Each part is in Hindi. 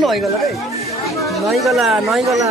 नई गला रे नई गला कौन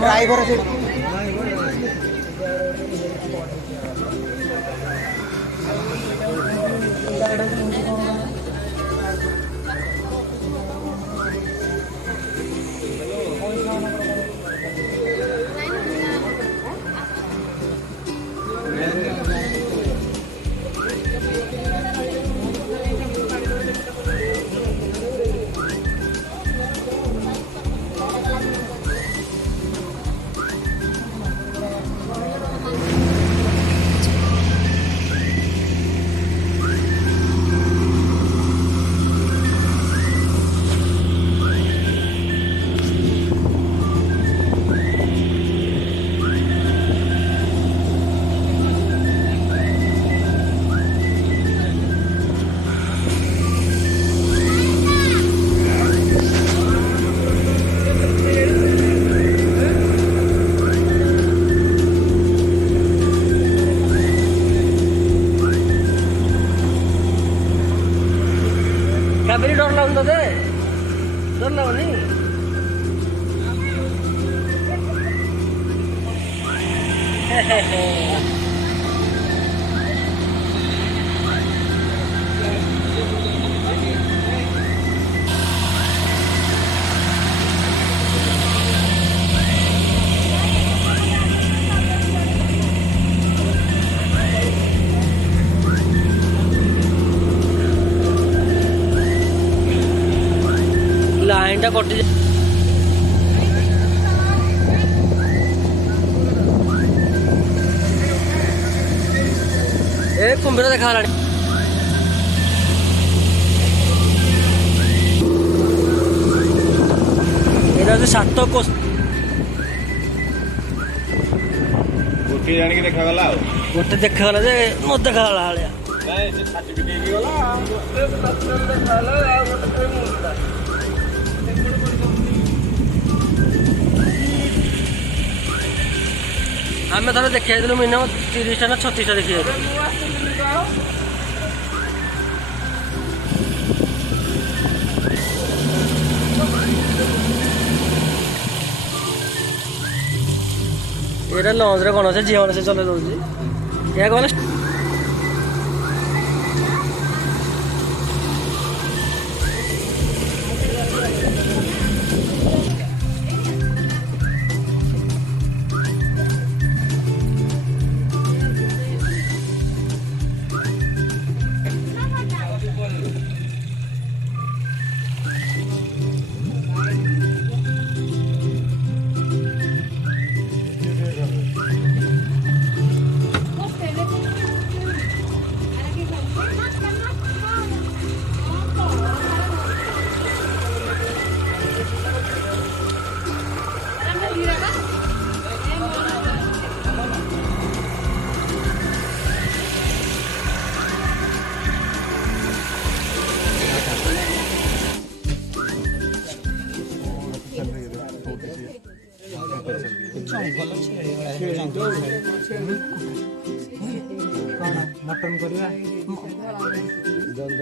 ड्राइवर डर लगता दे डर लगनी लाइन टा कटि ए कुंभीर देखा सात कोस गोटे जान के देखा गला गोटे देखा गला जे न देखा गला हालिया नहीं से सर्टिफिकेट गला गोटे देखा गला गोटे मुंडा आम थोड़ा देखा मिनिमम 30 ना 36 देखिए ये लॉन्च रे कौन से झील मैंने से चले दूसरी या कौन मटन करिया जल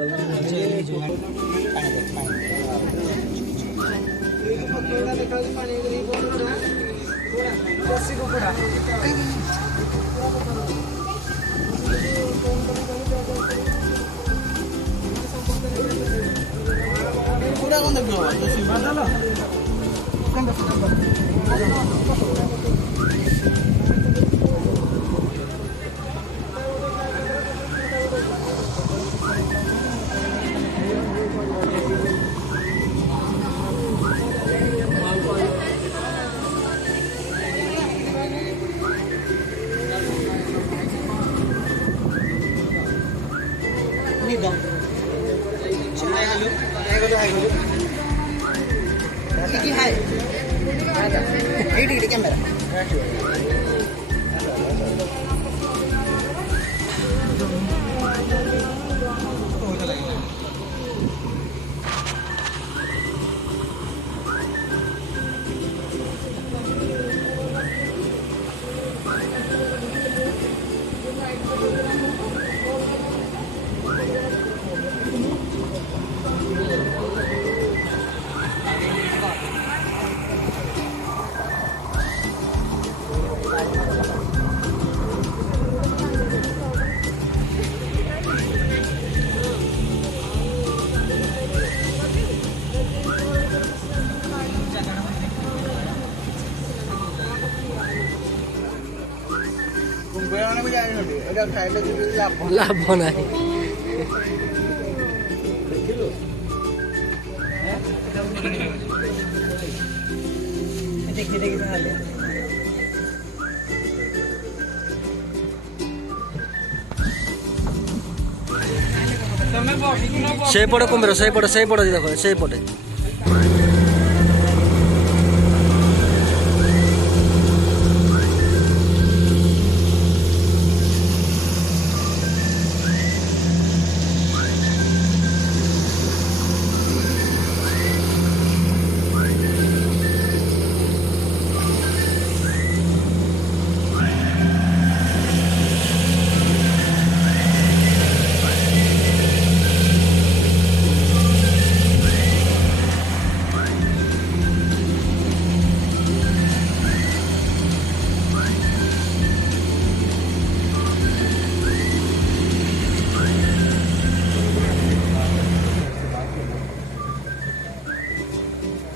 लाभ नहीं देखिए से पड़े कुम्भीर से पड़े देखो से पटे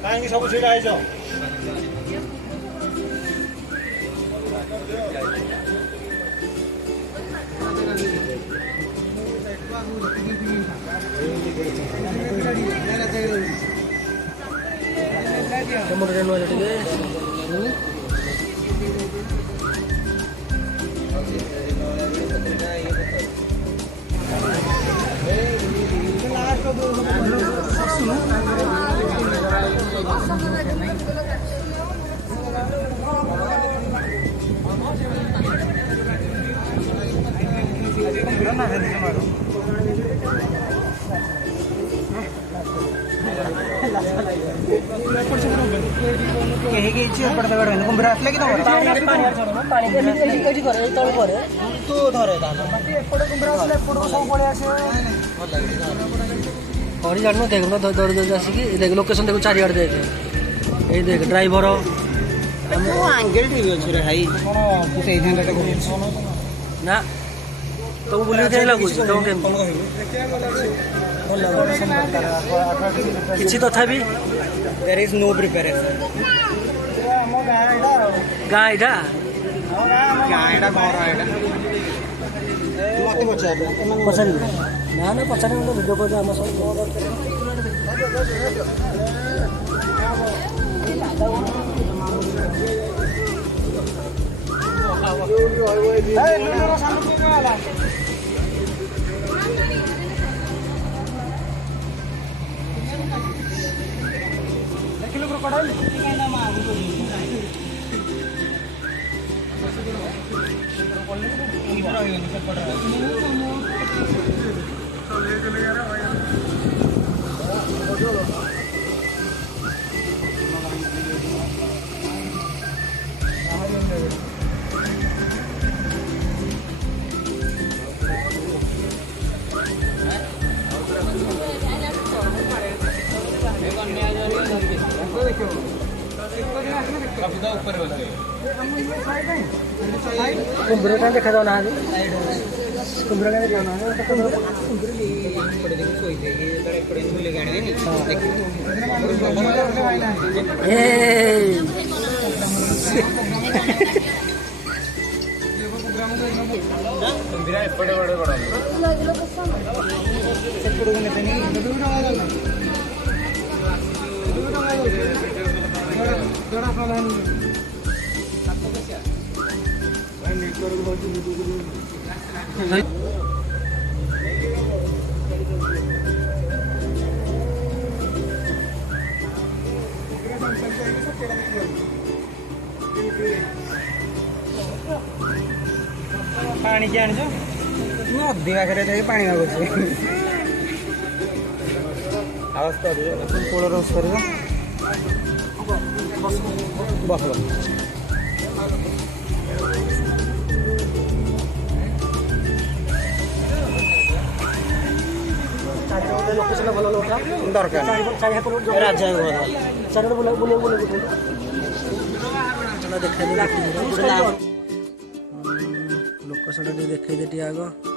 କାହିଁକି ସବୁ ଛିଡ଼ା ହେଇଛ? जान देख दौड़ दौड़ आसिक देख लोकेशन देख चारिआड़ देख ये देख ड्राइवर ना तुम बुल लगुच किसी तथापि देयर इज नो प्रिपरेशन गाँ एटा पचारि ना ना पचारि भिडियो कर आम सब देखा जाओ ना କୁମ୍ଭୀର କାହିଁ ଦେଖାଉନା पानी की आनी नदी पाखे थी पानी मागुचे आवाज कर कूल रोज कर बस लोकेशन ଭଲ ଲୋକ दरकार ରାଜା ଚାରିଆଡ଼େ ବୁଲା ଦେଖାଇ ଲୋକେସନଟା ଟିକେ ଦେଖାଇ ଦେ ଟିକେ ଆଗ